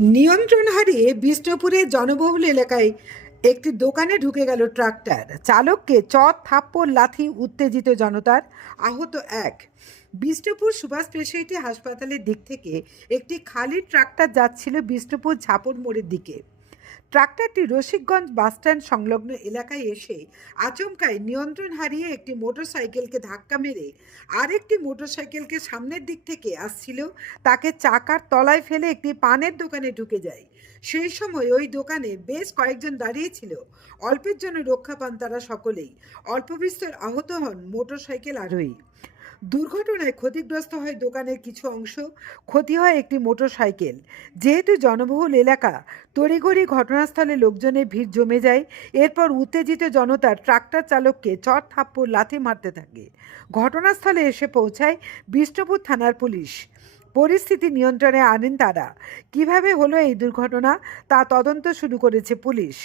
নিয়ন্ত্রণ হারিয়ে বিষ্ণুপুরের জনবহুল এলাকায় একটি দোকানে ঢুকে গেল ট্রাক্টর। চালককে চট থাপ্পড়, লাথি, উত্তেজিত জনতার আহত এক। বিষ্ণুপুর সুভাষ স্পেশালিটি হাসপাতালের দিক থেকে একটি খালি ট্রাক্টর যাচ্ছিল বিষ্ণুপুর ঝাপড় মোড়ের দিকে। ট্রাক্টরটি রসিকগঞ্জ বাসস্ট্যান্ড সংলগ্ন এলাকায় এসে আচমকায় নিয়ন্ত্রণ হারিয়ে একটি মোটরসাইকেলকে ধাক্কা মেরে আরেকটি মোটরসাইকেলকে সামনের দিক থেকে আসছিল। তাকে চাকার তলায় ফেলে একটি পানের দোকানে ঢুকে যায়। সেই সময় ওই দোকানে বেশ কয়েকজন দাঁড়িয়েছিল অল্পের জন্য রক্ষা পান তারা সকলেই। অল্প বিস্তর আহত হন মোটরসাইকেল আরোহী। দুর্ঘটনায় ক্ষতিগ্রস্ত হয় দোকানের কিছু অংশ, ক্ষতি হয় একটি মোটরসাইকেল। যেহেতু জনবহুল এলাকা, তড়িঘড়ি ঘটনাস্থলে লোকজনের ভিড় জমে যায়, এরপর উত্তেজিত জনতা ট্রাক্টর চালককে চট থাপ্পড়, লাথি মারতে থাকে। ঘটনাস্থলে এসে পৌঁছায় বিষ্ণুপুর থানার পুলিশ। পরিস্থিতি নিয়ন্ত্রণে আনেন তারা। কীভাবে হলো এই দুর্ঘটনা? তা তদন্ত শুরু করেছে পুলিশ।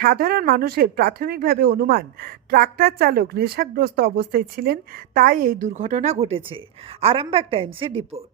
সাধারণ মানুষের প্রাথমিকভাবে অনুমান, ট্রাক্টর চালক নেশাগ্রস্ত অবস্থায় ছিলেন, তাই এই দুর্ঘটনা ঘটেছে। আরামবাগ টাইমসের রিপোর্ট।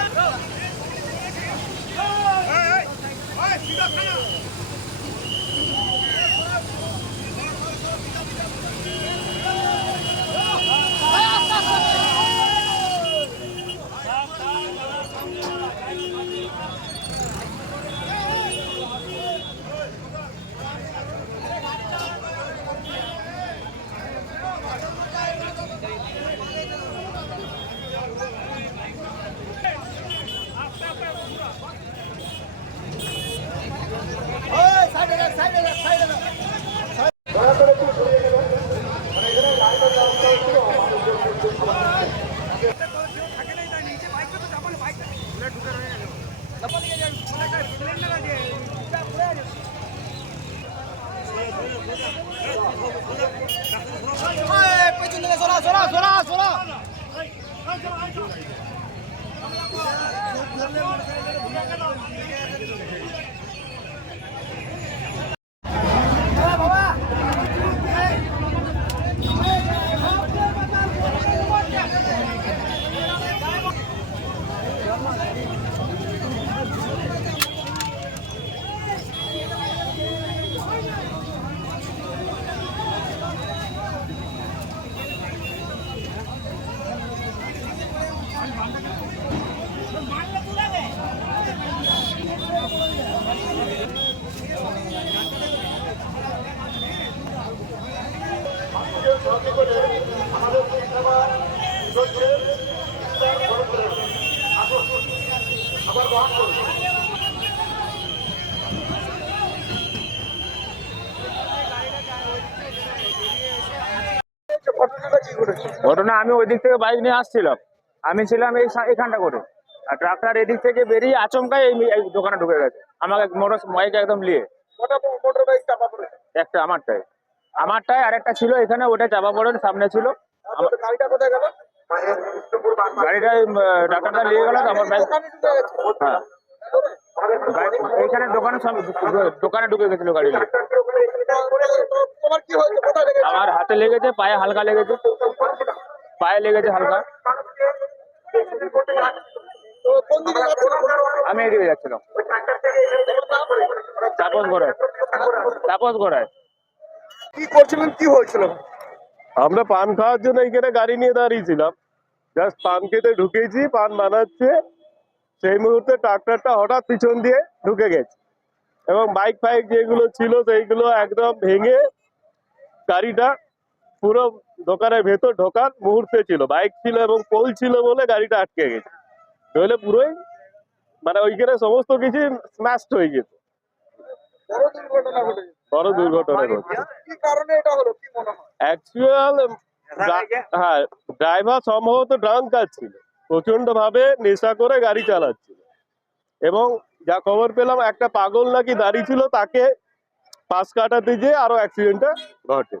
পেছন আমাদের ঘটনা আমি ওই দিক থেকে বাইক নিয়ে আসছিলাম। আমি ছিলাম এই এখানটা করে। আর ট্রাক্টর এদিক থেকে বেরিয়ে আচমকাই এই দোকানে ঢুকে গেছে। আমাকে মোটর বাইক একদম নিয়ে। একটা আমারটাই। আমারটাই আর একটা ছিল এখানে ওটা চাপা পড়ে সামনে ছিল। আমার- গাড়িটা কোথায় গেল? গাড়িটা ট্রাক্টরটা নিয়ে গেল তারপর বাইক দোকানে ঢুকে হ্যাঁ। এইখানে দোকানে দোকানে ঢুকে গেছিল গাড়ি নিয়ে। তোমার কি হয়েছে? কোথায় লেগেছে? আমার হাতে লেগেছে পায়ে হালকা লেগেছে। পায়ে লেগেছে হালকা। তো কোন দিকে যাচ্ছিল আমি এদিকে যাচ্ছিলাম। তাপস গড়ায় তাপস গড়ায় কি করছিলেন? কি হয়েছিল? আমরা পান খাওয়ার জন্য এখানে গাড়ি নিয়ে দাঁড়িয়েছিলাম। জাস্ট পান খেতে ঢুকেছি পান বানাচ্ছে। সেই মুহূর্তে ট্রাক্টরটা হঠাৎ পিছন দিয়ে ঢুকে গেছে। এবং বাইক ফাইক যেগুলো ছিল সেইগুলো একদম ভেঙে গাড়িটা পুরো দোকানের ভেতর ঢোকার মুহূর্তে ছিল। বাইক ছিল এবং পোল ছিল বলে গাড়িটা আটকে গেছে। নইলে পুরোই মানে ওইখানে সমস্ত কিছু স্ম্যাশড হয়ে যেত। বড় দুর্ঘটনা ঘটেছে। বড় দুর্ঘটনা ঘটছে। কি কারণে এটা হলো? কি মনে হয়? অ্যাকচুয়াল হ্যাঁ ড্রাইভার সম্ভবত ড্রাঙ্ক ছিল। প্রচণ্ড ভাবে নেশা করে গাড়ি চালাচ্ছিল। এবং যা খবর পেলাম, একটা পাগল নাকি দাঁড়িয়ে ছিল, তাকে পাশ কাটাতে যেয়ে আরও অ্যাক্সিডেন্টটা ঘটে।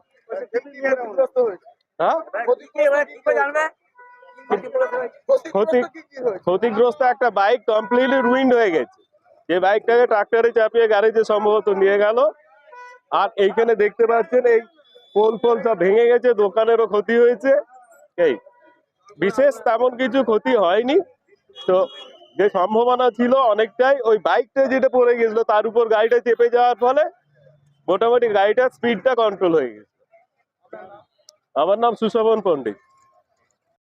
হ্যাঁ? ক্ষতিগ্রস্ত একটা বাইক কমপ্লিটলি রুইন্ড হয়ে গেছে। যে বাইকটাকে ট্রাক্টরে চাপিয়ে গ্যারেজে সম্ভবত নিয়ে গেল। আর এইখানে দেখতে পাচ্ছেন, এই পোল ফোল সব ভেঙে গেছে, দোকানেরও ক্ষতি হয়েছে। এই, বিশেষ তেমন কিছু ক্ষতি হয়নি। তো যে সম্ভাবনা ছিল অনেকটাই, ওই বাইকটা যেটা পড়ে গেছিল, তার উপর গাড়িটা চেপে যাওয়ার ফলে মোটামুটি গাড়িটার স্পিডটা কন্ট্রোল হয়ে গেছে। আমার নাম সুশোভন পণ্ডিত।